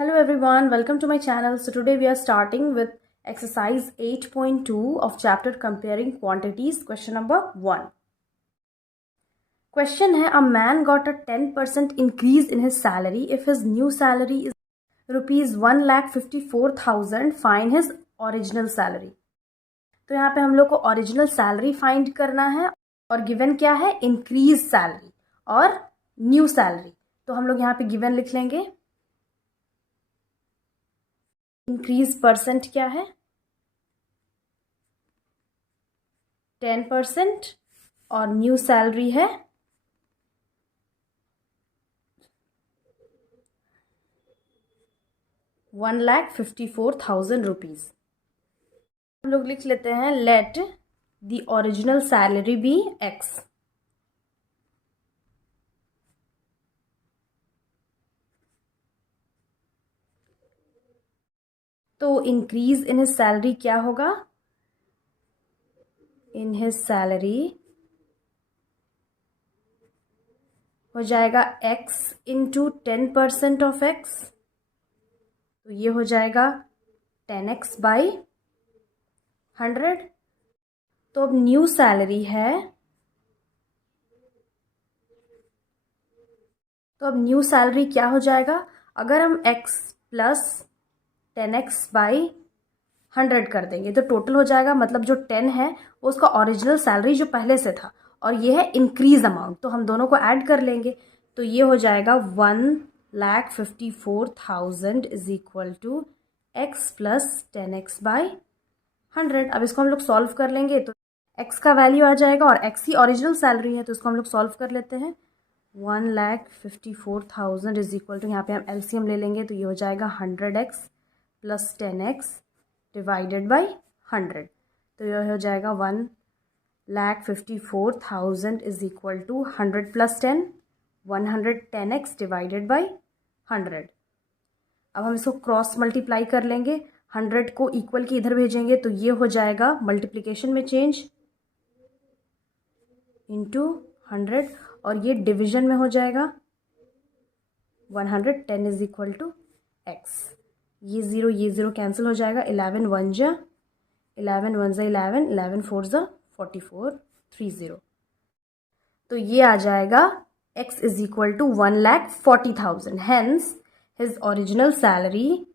Hello everyone, welcome to my channel. So today we are starting with exercise 8.2 of chapter comparing quantities, question number 1. Question है, a man got a 10% increase in his salary if his new salary is rupees 1,54,000. Find his original salary. तो यहाँ पे हम लोग को original salary find करना है और गिवन क्या है, इंक्रीज सैलरी और न्यू सैलरी. तो हम लोग यहाँ पे गिवन लिख लेंगे. इंक्रीज परसेंट क्या है, 10% और न्यू सैलरी है 1,54,000 रुपीज. हम लोग लिख लेते हैं, let the original salary be x. तो इंक्रीज इन हिज सैलरी क्या होगा, इन हिज सैलरी हो जाएगा x इंटू 10% ऑफ x. तो ये हो जाएगा 10x बाई 100. तो अब न्यू सैलरी है, तो अब न्यू सैलरी क्या हो जाएगा, अगर हम x प्लस 10x बाई 100 कर देंगे तो टोटल हो जाएगा, मतलब जो 10 है वो उसका ओरिजिनल सैलरी जो पहले से था और ये है इंक्रीज अमाउंट. तो हम दोनों को ऐड कर लेंगे तो ये हो जाएगा 1,54,000 is equal to x plus 10x by 100. अब इसको हम लोग सॉल्व कर लेंगे तो x का वैल्यू आ जाएगा और x ही ओरिजिनल सैलरी है, तो इसको हम लोग सॉल्व कर लेते हैं. 1,54,000 इज इक्वल टू, यहाँ पे हम एलसीएम ले लेंगे तो ये हो जाएगा 100x plus 10x divided by 100. तो यह हो जाएगा 1,54,000 is equal to 100 plus 10, 110x divided by 100. अब हम इसको क्रॉस मल्टीप्लाई कर लेंगे, 100 को इक्वल के इधर भेजेंगे तो ये हो जाएगा मल्टीप्लिकेशन में चेंज इंटू 100 और ये डिवीजन में हो जाएगा 110 इज इक्वल टू x. ये ज़ीरो कैंसिल हो जाएगा, 11 1 जा 11 1 जा 11, 11 4 जा 44, 30. तो ये आ जाएगा x is equal to 1,40,000. Hence his original salary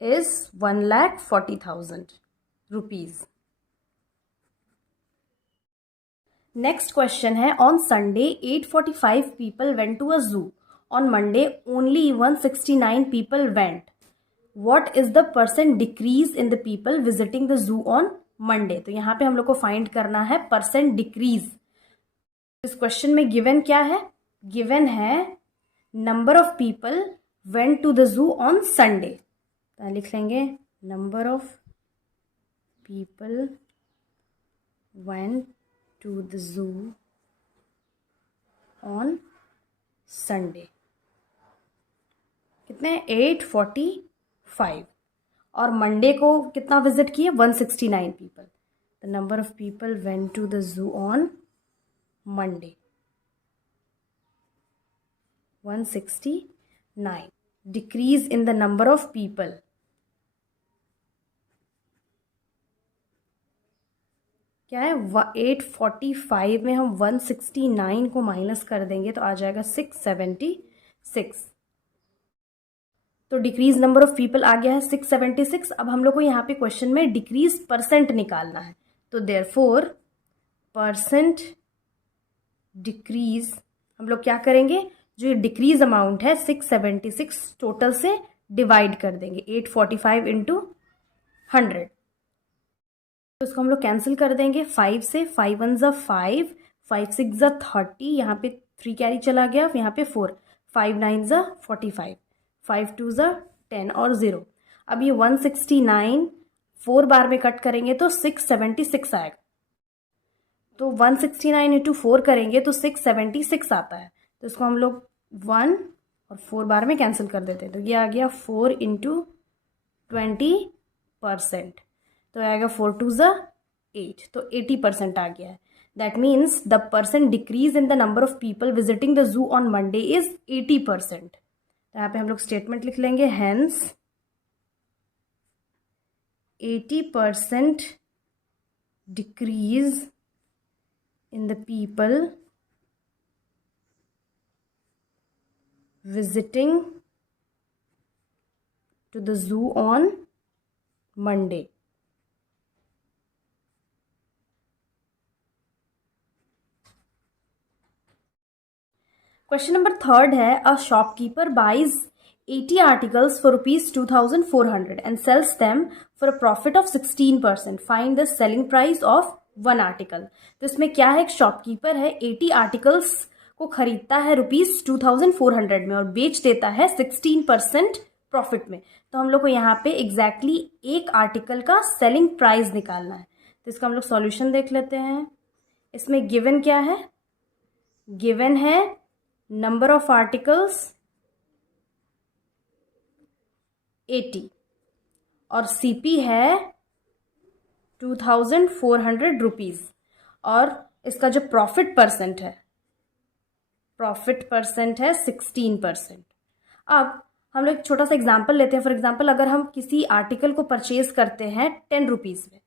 is 1,40,000 rupees. Next question है, on Sunday 845 people went to a zoo. On Monday only 169 people went. What is the percent decrease in the people visiting the zoo on Monday. तो यहाँ पे हम लोग को find करना है percent decrease. इस क्वेश्चन में गिवन क्या है, गिवन है number of people went to the zoo on Sunday. तो लिख लेंगे number of people went to the zoo on Sunday. कितने, 845 और मंडे को कितना विजिट किए, 169 people. The number of people went to the zoo on Monday 169. Decrease in the number of people, क्या है, 845 में हम 169 को माइनस कर देंगे तो आ जाएगा 676. तो डिक्रीज नंबर ऑफ पीपल आ गया है 676. अब हम लोग को यहाँ पे क्वेश्चन में डिक्रीज परसेंट निकालना है, तो देयरफॉर परसेंट डिक्रीज हम लोग क्या करेंगे, जो ये डिक्रीज अमाउंट है 676 टोटल से डिवाइड कर देंगे 845 इंटू 100. तो इसको हम लोग कैंसिल कर देंगे 5 से, 5 1 जा 5, 5 6 जा 30, यहाँ पे 3 कैरी चला गया, यहाँ पे 4, 5 9 जा 45, 5 2 जा 10 और 0. अब ये 169 4 बार में कट करेंगे तो 676 आएगा. तो 169 इंटू 4 करेंगे तो 676 आता है. तो इसको हम लोग 1 और 4 बार में कैंसिल कर देते हैं. तो ये आ गया 4 इंटू 20%. तो आएगा 4 2 जा 8, तो 80% आ गया है. That means the percent decrease in the number of people visiting the zoo on Monday is 80%. तो यहाँ पे हम लोग स्टेटमेंट लिख लेंगे, hence 80% decrease in the people visiting to the zoo on Monday. Question number 3 है, a shopkeeper buys 80 articles for rupees 2,400 and sells them for a profit of 16%. Find the selling price of one article. तो इसमें क्या है, एक shopkeeper है, 80 articles को खरीदता है ₹2400 में और बेच देता है 16% प्रॉफिट में. तो हम लोग को यहाँ पे एग्जैक्टली एक आर्टिकल का सेलिंग प्राइस निकालना है. तो इसका हम लोग सॉल्यूशन देख लेते हैं. इसमें गिवन क्या है, गिवन है नंबर ऑफ आर्टिकल्स 80 और सीपी है 2,400 रुपीज़ और इसका जो प्रॉफिट परसेंट है 16%. अब हम लोग एक छोटा सा एग्जांपल लेते हैं. फॉर एग्जांपल, अगर हम किसी आर्टिकल को परचेज करते हैं 10 रुपीज़ में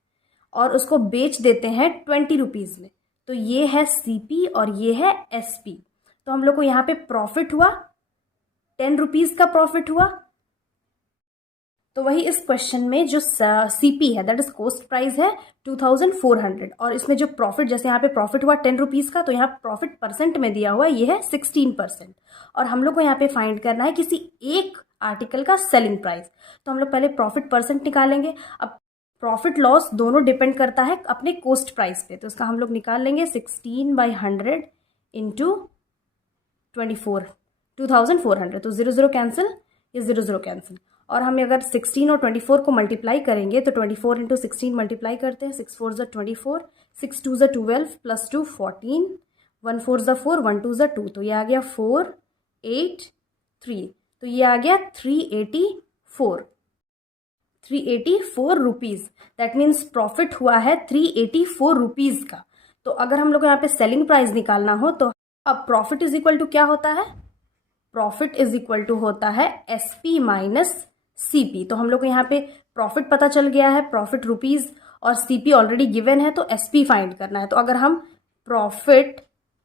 और उसको बेच देते हैं 20 रुपीज़ में, तो ये है सीपी और ये है एसपी. तो हम लोग को यहाँ पे प्रॉफिट हुआ 10 रुपीज़ का प्रॉफिट हुआ. तो वही इस क्वेश्चन में जो सीपी है, दैट इज कॉस्ट प्राइस, है 2,400 और इसमें जो प्रॉफिट, जैसे यहाँ पे प्रॉफिट हुआ 10 रुपीज़ का, तो यहाँ प्रॉफिट परसेंट में दिया हुआ ये है 16%. और हम लोग को यहाँ पे फाइंड करना है किसी एक आर्टिकल का सेलिंग प्राइस. तो हम लोग पहले प्रॉफिट परसेंट निकालेंगे. अब प्रॉफिट लॉस दोनों डिपेंड करता है अपने कॉस्ट प्राइस पे. तो इसका हम लोग निकाल लेंगे 16/100 इंटू 24, 2,400. तो 0 0 कैंसिल, ये 0 0 कैंसिल. और हम अगर 16 और 24 को मल्टीप्लाई करेंगे तो 24 इंटू 16 मल्टीप्लाई करते हैं. 6 4 24, 6 2 12 प्लस 2 14, 1 4 4, 1 2 2. तो ये आ गया 483. तो ये आ गया 384 रुपीज़. दैट मीन्स प्रॉफिट हुआ है 384 रुपीज़ का. तो अगर हम लोग यहाँ पे सेलिंग प्राइस निकालना हो तो अब प्रॉफिट इज इक्वल टू क्या होता है, प्रॉफिट इज इक्वल टू होता है एसपी माइनस सीपी. तो हम लोग को यहाँ पे प्रॉफिट पता चल गया है, प्रॉफिट रुपीज़ और सीपी ऑलरेडी गिवन है, तो एसपी फाइंड करना है. तो अगर हम प्रॉफिट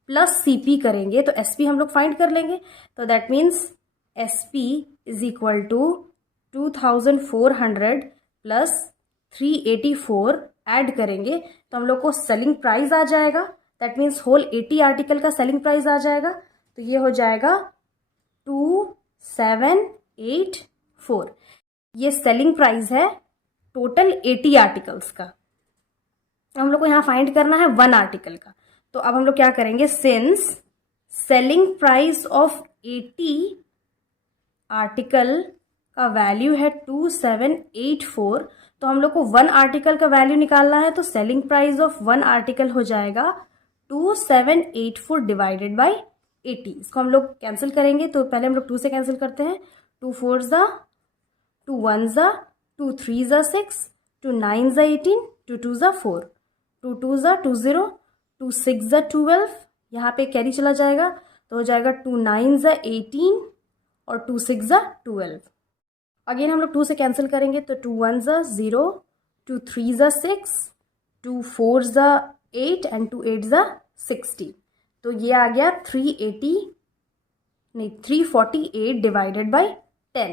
प्लस सीपी करेंगे तो एसपी हम लोग फाइंड कर लेंगे. तो that means SP is equal to 2,400 plus 384 add करेंगे तो हम लोग को सेलिंग प्राइस आ जाएगा. दैट मीन्स होल 80 आर्टिकल का सेलिंग प्राइस आ जाएगा. तो ये हो जाएगा 2784. ये सेलिंग प्राइस है टोटल 80 आर्टिकल्स का. हम लोग को यहाँ फाइंड करना है वन आर्टिकल का. तो अब हम लोग क्या करेंगे, since selling price of 80 article का वैल्यू है 2784, तो हम लोग को वन आर्टिकल का वैल्यू निकालना है. तो selling price of one article हो जाएगा 2784 डिवाइडेड बाई 80. इसको हम लोग कैंसिल करेंगे. तो पहले हम लोग 2 से कैंसिल करते हैं. 2 4 2 1 2 3 6 2 9 18 2 2 4 2 2 20 2 6 12. यहाँ पे कैरी चला जाएगा तो हो जाएगा 2 9 18 और 2 6 12. अगेन हम लोग 2 से कैंसिल करेंगे तो 2 1 0 2 3 6 2 4 8 एंड 2 8 60. तो ये आ गया 348 डिवाइडेड बाई 10.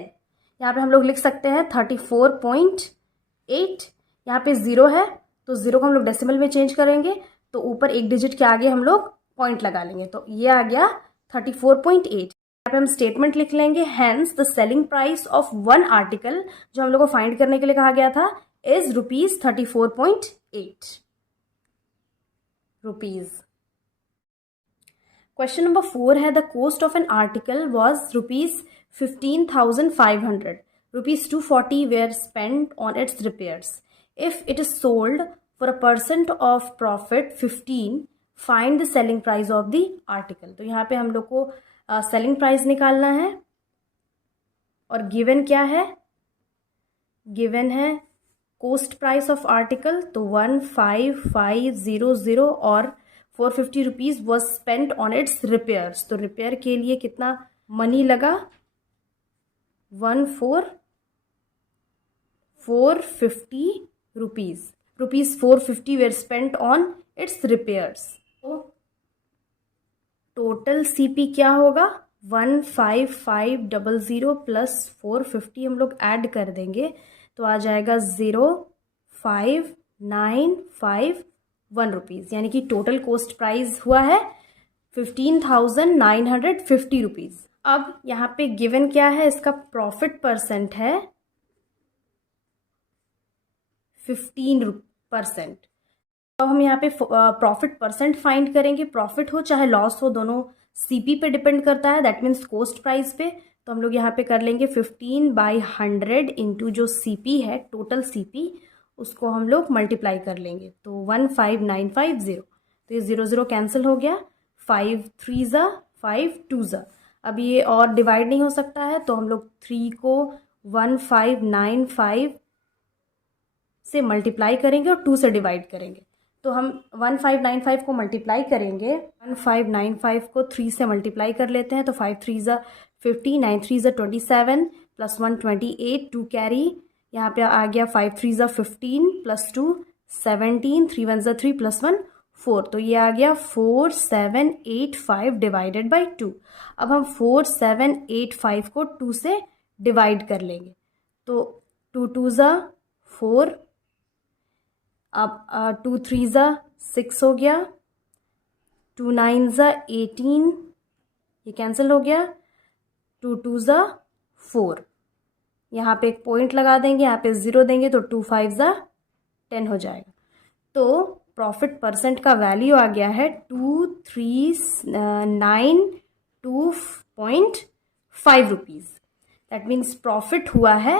यहाँ पे हम लोग लिख सकते हैं 34.8. यहाँ पे 0 है तो 0 को हम लोग डेसिमल में चेंज करेंगे तो ऊपर एक डिजिट के आगे हम लोग पॉइंट लगा लेंगे. तो ये आ गया 34.8. यहाँ पे हम स्टेटमेंट लिख लेंगे, hence the selling price of one article, जो हम लोग को फाइंड करने के लिए कहा गया था, इज ₹34.8. क्वेश्चन नंबर 4 है, the cost of an article was ₹15,500. ₹240 were spend on its repairs. If it is sold for a percent of profit 15, find the selling price of the article. तो यहाँ पे हम लोग को सेलिंग प्राइस निकालना है और गिवन क्या है, गिवन है कॉस्ट प्राइस ऑफ आर्टिकल. तो 15,500 और 450 rupees was spent on its repairs. तो रिपेयर के लिए कितना मनी लगा, 450 rupees. Rupees 450 were spent on its repairs. तो टोटल सीपी क्या होगा, 15500 प्लस 450 हम लोग ऐड कर देंगे तो आ जाएगा 05951 रुपीज़, यानी कि टोटल कॉस्ट प्राइस हुआ है 15,950 रुपीज़। अब यहाँ पे गिवन क्या है, इसका प्रॉफिट परसेंट है 15%। तो हम यहाँ पे प्रॉफिट परसेंट फाइंड करेंगे। प्रॉफिट हो चाहे लॉस हो, दोनों सीपी पे डिपेंड करता है, दैट मीन्स कॉस्ट प्राइस पे। तो हम लोग यहाँ पे कर लेंगे 15/100 इंटू जो सीपी है, टोटल सीपी, उसको हम लोग मल्टीप्लाई कर लेंगे तो 15950। तो ये 0 0 कैंसिल हो गया, 5 3 ज़ा 5 2 ज़ा। अब ये और डिवाइड नहीं हो सकता है तो हम लोग 3 को 1595 से मल्टीप्लाई करेंगे और 2 से डिवाइड करेंगे। तो हम 1595 को मल्टीप्लाई करेंगे, 1595 को 3 से मल्टीप्लाई कर लेते हैं तो 5 3 ज़ा 50, 9 3 ज़ा 27 प्लस 1 28, 2 कैरी, यहाँ पे आ गया 5 3 ज़ा 15 प्लस 2 17, 3 1 ज़ा 3 प्लस 1 4। तो ये आ गया 4785 डिवाइडेड बाई 2। अब हम 4785 को 2 से डिवाइड कर लेंगे तो 2 2 ज़ा 4, अब 2 3 ज़ा 6 हो गया, 2 9 ज़ा 18, ये कैंसिल हो गया, 2 2 ज़ा 4, यहाँ पे एक पॉइंट लगा देंगे, यहाँ पे 0 देंगे तो 2 5 ज़ा 10 हो जाएगा। तो प्रॉफिट परसेंट का वैल्यू आ गया है 2392.5 रुपीज़। दैट मीन्स प्रॉफिट हुआ है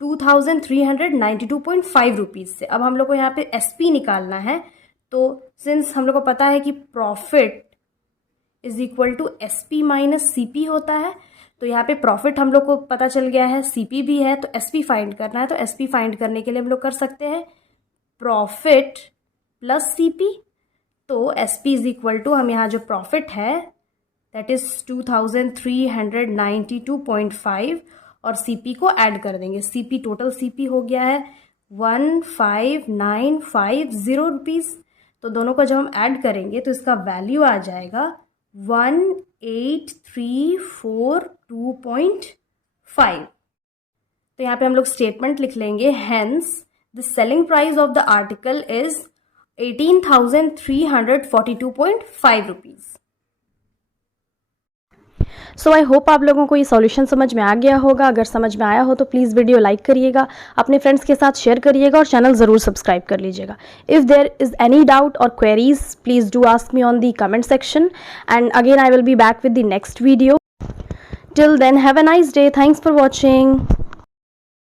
2392.5 रुपीज़ से। अब हम लोग को यहाँ पे एसपी निकालना है, तो सिंस हम लोग को पता है कि profit is equal to SP minus CP होता है, तो यहाँ पे प्रॉफिट हम लोग को पता चल गया है, सीपी भी है, तो एसपी फाइंड करना है। तो एसपी फाइंड करने के लिए हम लोग कर सकते हैं प्रॉफिट प्लस सीपी। तो एसपी इज इक्वल टू, हम यहाँ जो प्रॉफिट है दैट इज 2392.5 और सीपी को ऐड कर देंगे। सीपी, टोटल सीपी हो गया है 15950 रुपीज़। तो दोनों का जब हम ऐड करेंगे तो इसका वैल्यू आ जाएगा 18342.5। तो यहाँ पे हम लोग स्टेटमेंट लिख लेंगे, hence the selling price of the article is 18,342.5 rupees. So I hope आप लोगों को ये सॉल्यूशन समझ में आ गया होगा। अगर समझ में आया हो तो प्लीज़ वीडियो लाइक करिएगा, अपने फ्रेंड्स के साथ शेयर करिएगा और चैनल ज़रूर सब्सक्राइब कर लीजिएगा। If there is any doubt और queries please do ask me on the comment section and again I will be back with the next video. Till then have a nice day, thanks for watching.